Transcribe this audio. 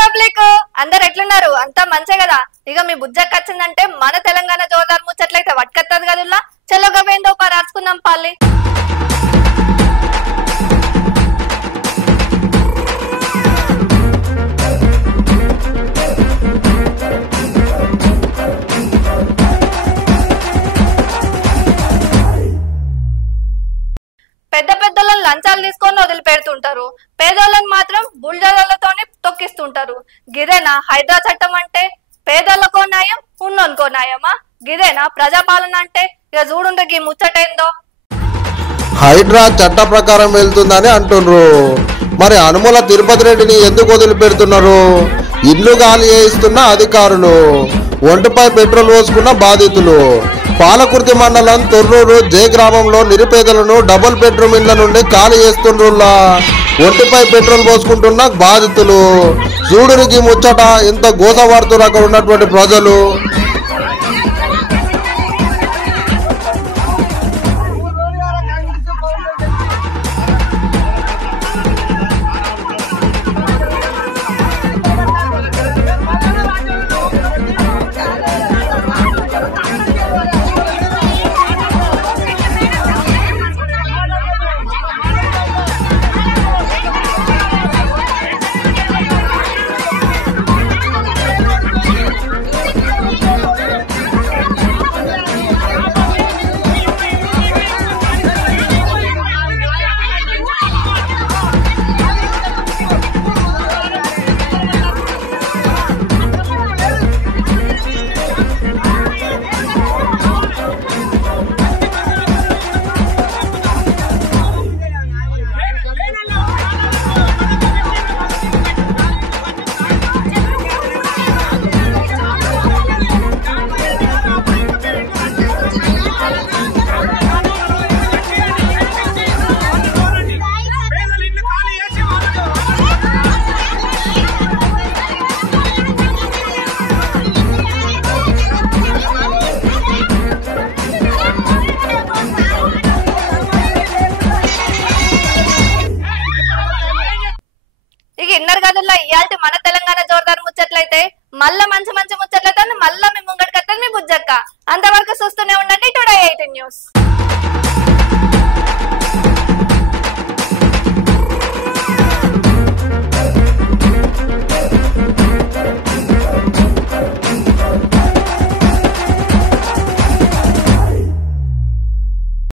Public అందరు ఎట్లున్నారు? అంతా మంచే కదా. ఇక మీ బుజ్జక్క వచ్చిందంటే మన తెలంగాణ జోరుదార్ ముచ్చట్లయితే వట్కత్తది కదుల్లా. చెల్లొక వేందో రాసుకుందాం పాలి. పెద్ద పెద్దలను లంచాలు తీసుకొని వదిలిపెడుతుంటారు, పేదోళ్ళని మాత్రం బుల్డోజర్లతోనే తొక్కిస్తుంటారు. గిదేనా హైడ్రా చట్టం అంటే? పేదోళ్ళకో న్యాయం, ఉన్నోనుకో న్యాయమా? గిదేనా ప్రజాపాలన అంటే? ఇక చూడుంటే ఈ ముచ్చటైందో. హైడ్రా చట్ట ప్రకారం వెళ్తుందని అంటున్నారు. మరి అనుమల తిరుపతి రెడ్డిని ఎందుకు వదిలిపెడుతున్నారు? ఇల్లు గాలి చేయిస్తున్న అధికారులు, ఒంటిపై పెట్రోల్ పోసుకున్న బాధితులు. పాలకుర్తి మండలం తొర్రూరు జే గ్రామంలో నిరుపేదలను డబుల్ బెడ్రూమ్ ఇళ్ల నుండి ఖాళీ చేస్తుండ్రులా. ఒంటిపై పెట్రోల్ పోసుకుంటున్న బాధితులు. చూడునికి ముచ్చట ఎంత గోసపడుతున్నారు అక్కడ ఉన్నటువంటి ప్రజలు. ఇన్నర్ గదుల్లో ఇయాల్టి మన తెలంగాణ జోరుదార్ ముచ్చట్లయితే మళ్ళా మంచి మంచి ముచ్చట్లతో మళ్ళా మీ ముంగడికి వస్తుంది మీ బుజ్జక్క. అంతవరకు చూస్తూనే ఉండండి టుడే 18 న్యూస్.